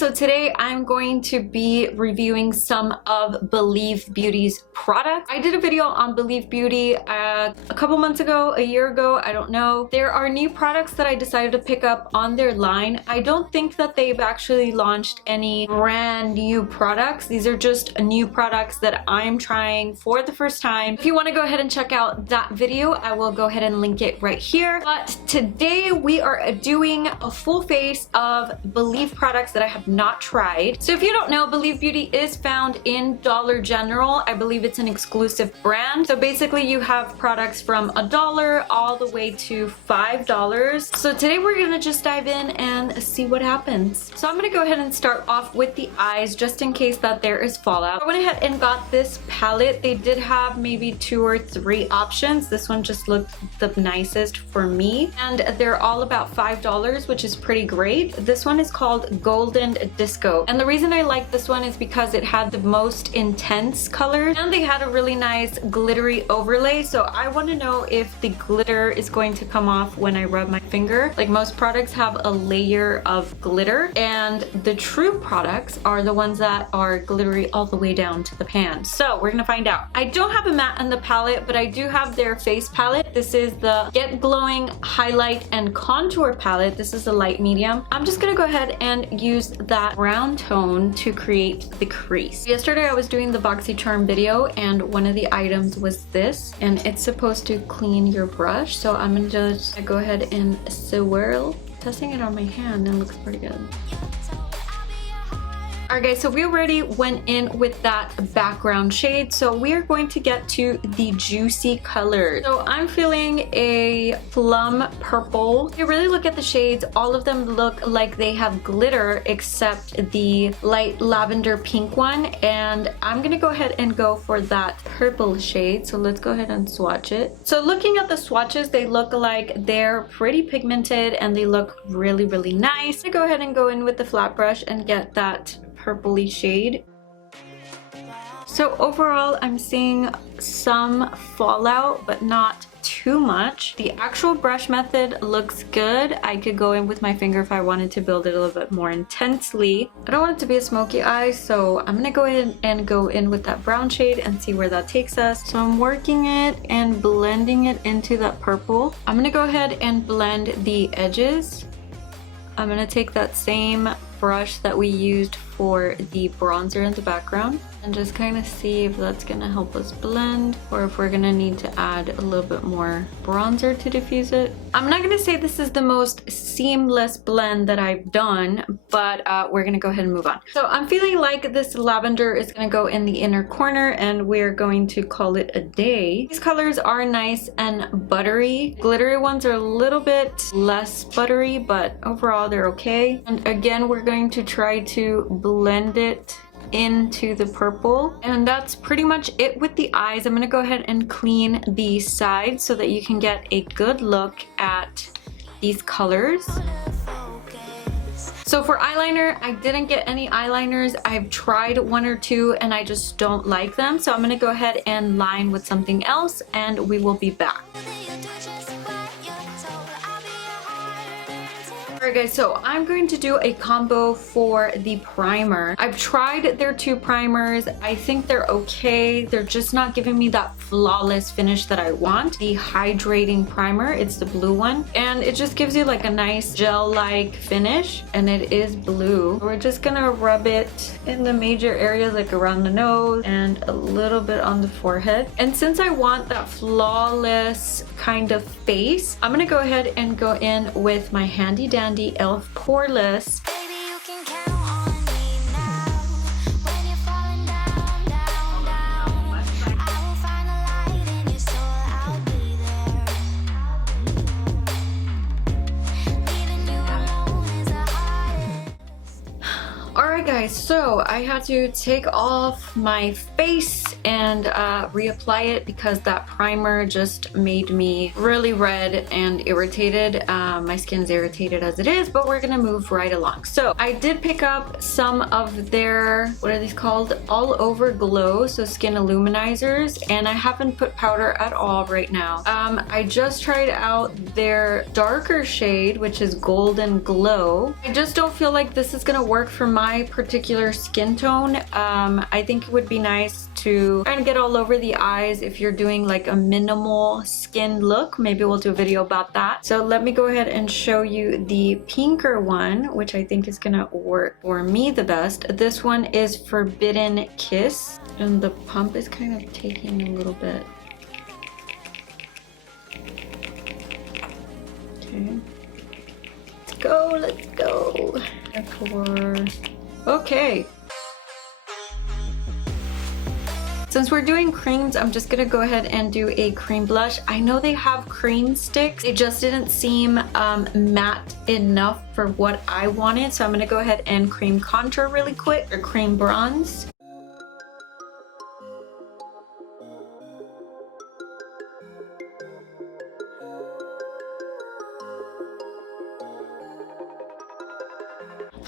so today I'm going to be reviewing some of Believe Beauty's products. I did a video on Believe Beauty a couple months ago, a year ago, I don't know. There are new products that I decided to pick up on their line. I don't think that they've actually launched any brand new products. These are just new products that I'm trying for the first time. If you want to go ahead and check out that video, I will go ahead and link it right here. But today we are doing a full face of Believe products that I have not tried. So if you don't know, Believe Beauty is found in Dollar General. I believe it's an exclusive brand. So basically you have products from $1 all the way to $5. So today we're gonna just dive in and see what happens. So I'm gonna go ahead and start off with the eyes just in case that there is fallout. I went ahead and got this palette. They did have maybe 2 or 3 options. This one just looked the nicest for me. And they're all about $5, which is pretty great. This one is called Golden Disco, and the reason I like this one is because it had the most intense colors and they had a really nice glittery overlay. So I want to know if the glitter is going to come off when I rub my finger. Like most products have a layer of glitter, and the true products are the ones that are glittery all the way down to the pan. So we're gonna find out. I don't have a matte in the palette, but I do have their face palette. This is the Get Glowing Highlight and Contour palette. This is a light medium. I'm just gonna go ahead and use that brown tone to create the crease. Yesterday I was doing the BoxyCharm video and one of the items was this, and it's supposed to clean your brush. So I'm gonna just go ahead and swirl. Testing it on my hand and it looks pretty good. Alright guys, so we already went in with that background shade, so we are going to get to the juicy colors. So I'm feeling a plum purple. If you really look at the shades, all of them look like they have glitter except the light lavender pink one, and I'm gonna go ahead and go for that purple shade. So let's go ahead and swatch it. So looking at the swatches, they look like they're pretty pigmented and they look really, really nice. I go ahead and go in with the flat brush and get that purpley shade. So overall I'm seeing some fallout but not too much. The actual brush method looks good. I could go in with my finger if I wanted to build it a little bit more intensely. I don't want it to be a smoky eye, so I'm gonna go in and go in with that brown shade and see where that takes us. So I'm working it and blending it into that purple. I'm gonna go ahead and blend the edges. I'm gonna take that same brush that we used for the bronzer in the background and just kind of see if that's gonna help us blend or if we're gonna need to add a little bit more bronzer to diffuse it. I'm not gonna say this is the most seamless blend that I've done, but we're gonna go ahead and move on. So I'm feeling like this lavender is gonna go in the inner corner and we're going to call it a day. These colors are nice and buttery. Glittery ones are a little bit less buttery, but overall they're okay. And again, we're going to try to blend it into the purple, and that's pretty much it with the eyes. I'm gonna go ahead and clean the sides so that you can get a good look at these colors. So for eyeliner, I didn't get any eyeliners. I've tried 1 or 2 and I just don't like them, so I'm gonna go ahead and line with something else and we will be back. Alright guys, so I'm going to do a combo for the primer. I've tried their 2 primers. I think they're okay. They're just not giving me that flawless finish that I want. The Hydrating Primer, it's the blue one, and it just gives you like a nice gel-like finish, and it is blue. We're just gonna rub it in the major areas like around the nose and a little bit on the forehead. And since I want that flawless kind of face, I'm gonna go ahead and go in with my handy dandy e.l.f. Poreless. Alright guys, so I had to take off my face and reapply it because that primer just made me really red and irritated. My skin's irritated as it is, but we're gonna move right along. So I did pick up some of their, what are these called? All Over Glow, so skin illuminizers, and I haven't put powder at all right now. I just tried out their darker shade, which is Golden Glow. I just don't feel like this is gonna work for my particular skin tone. I think it would be nice to kind of get all over the eyes if you're doing like a minimal skin look. Maybe we'll do a video about that. So let me go ahead and show you the pinker one, which I think is gonna work for me the best. This one is Forbidden Kiss, and the pump is kind of taking a little bit. Okay. Let's go. Okay. Since we're doing creams, I'm just gonna go ahead and do a cream blush. I know they have cream sticks. It just didn't seem matte enough for what I wanted. So I'm gonna go ahead and cream contour really quick, or cream bronze.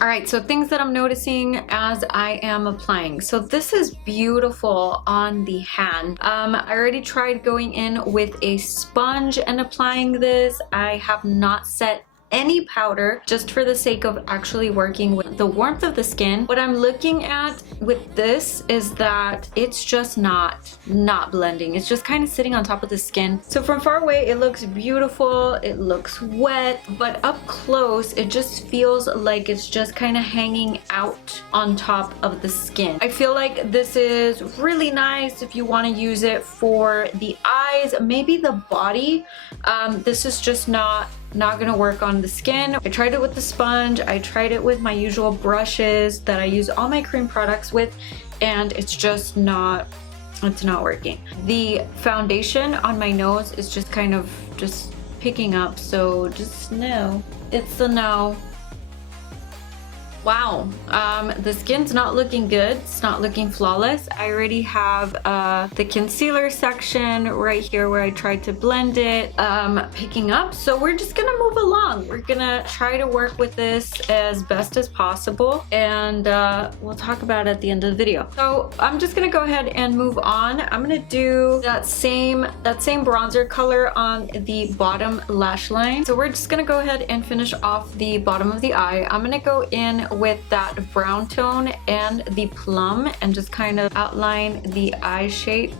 Alright, so things that I'm noticing as I am applying. So this is beautiful on the hand. I already tried going in with a sponge and applying this. I have not set any powder just for the sake of actually working with the warmth of the skin. What I'm looking at with this is that it's just not blending. It's just kind of sitting on top of the skin. So from far away it looks beautiful, it looks wet, but up close it just feels like it's just kind of hanging out on top of the skin. I feel like this is really nice if you want to use it for the eyes, maybe the body. This is just not gonna work on the skin. I tried it with the sponge, I tried it with my usual brushes that I use all my cream products with, and it's just not working. The foundation on my nose is just kind of just picking up, so just no. It's a no. Wow, the skin's not looking good. It's not looking flawless. I already have the concealer section right here where I tried to blend it picking up. So we're just gonna move along. We're gonna try to work with this as best as possible, and we'll talk about it at the end of the video. So I'm just gonna go ahead and move on. I'm gonna do that same bronzer color on the bottom lash line. So we're just gonna go ahead and finish off the bottom of the eye. I'm gonna go in with that brown tone and the plum and just kind of outline the eye shape.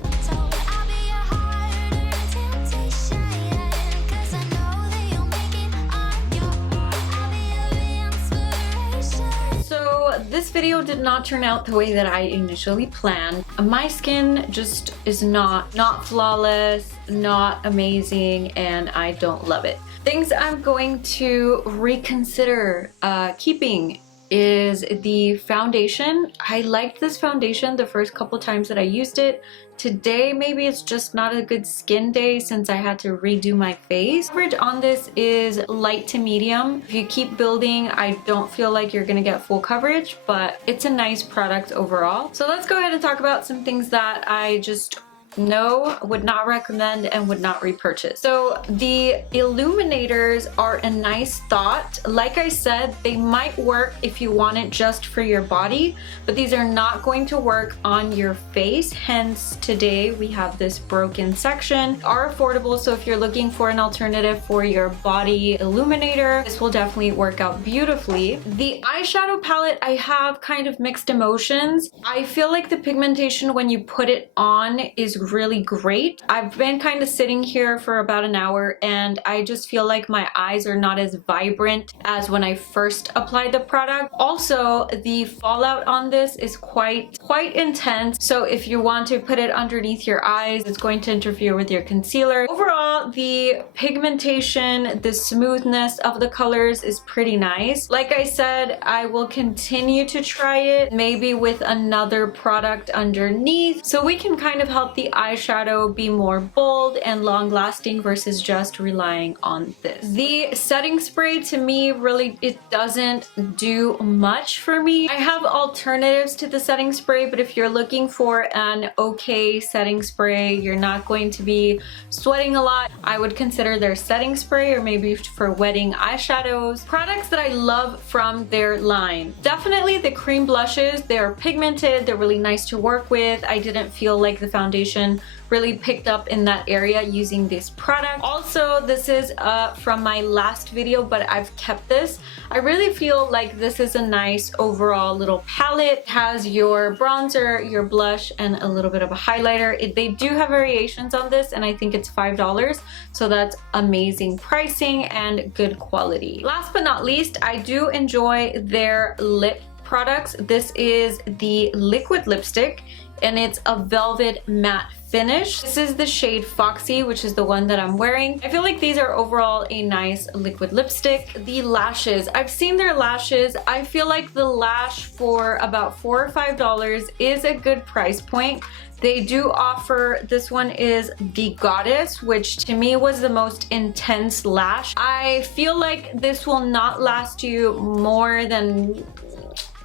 So this video did not turn out the way that I initially planned. My skin just is not flawless, not amazing, and I don't love it. Things I'm going to reconsider keeping is the foundation. I liked this foundation the first couple times that I used it. Today, maybe it's just not a good skin day since I had to redo my face. Coverage on this is light to medium. If you keep building, I don't feel like you're gonna get full coverage, but it's a nice product overall. So let's go ahead and talk about some things that I just would not recommend and would not repurchase. So the illuminators are a nice thought. Like I said, they might work if you want it just for your body, but these are not going to work on your face. Hence today we have this broken section. Are affordable, so if you're looking for an alternative for your body illuminator, this will definitely work out beautifully. The eyeshadow palette, I have kind of mixed emotions. I feel like the pigmentation when you put it on is really great. I've been kind of sitting here for about an hour and I just feel like my eyes are not as vibrant as when I first applied the product. Also, the fallout on this is quite intense, so if you want to put it underneath your eyes, it's going to interfere with your concealer. Overall, the pigmentation, the smoothness of the colors is pretty nice. Like I said, I will continue to try it, maybe with another product underneath, so we can kind of help the eyeshadow be more bold and long lasting versus just relying on this. The setting spray, to me, really, it doesn't do much for me. I have alternatives to the setting spray, but if you're looking for an okay setting spray, you're not going to be sweating a lot, I would consider their setting spray, or maybe for wetting eyeshadows. Products that I love from their line. Definitely the cream blushes. They're pigmented, they're really nice to work with. I didn't feel like the foundation really picked up in that area using this product. Also, this is from my last video, but I've kept this. I really feel like this is a nice overall little palette. It has your bronzer, your blush, and a little bit of a highlighter. They do have variations on this, and I think it's $5, so that's amazing pricing and good quality. Last but not least, I do enjoy their lip products. This is the liquid lipstick, and it's a velvet matte finish. This is the shade Foxy, which is the one that I'm wearing. I feel like these are overall a nice liquid lipstick. The lashes, I've seen their lashes. I feel like the lash for about $4 or $5 is a good price point. They do offer, this one is the Goddess, which to me was the most intense lash. I feel like this will not last you more than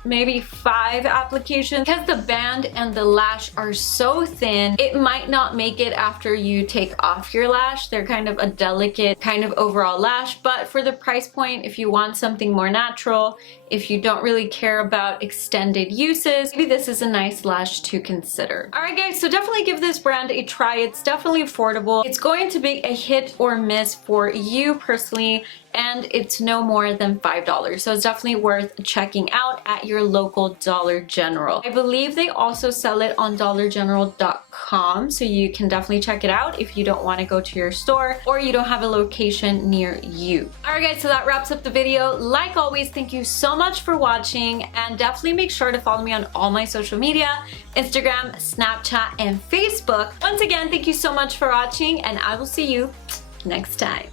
maybe 5 applications. Because the band and the lash are so thin, it might not make it after you take off your lash. They're kind of a delicate kind of overall lash, but for the price point, if you want something more natural, if you don't really care about extended uses, maybe this is a nice lash to consider. Alright guys, so definitely give this brand a try. It's definitely affordable. It's going to be a hit or miss for you personally, and it's no more than $5. So it's definitely worth checking out at your local Dollar General. I believe they also sell it on dollargeneral.com, so you can definitely check it out if you don't want to go to your store or you don't have a location near you. Alright guys, so that wraps up the video. Like always, thank you so much for watching, and definitely make sure to follow me on all my social media, Instagram, Snapchat, and Facebook. Once again, thank you so much for watching, and I will see you next time.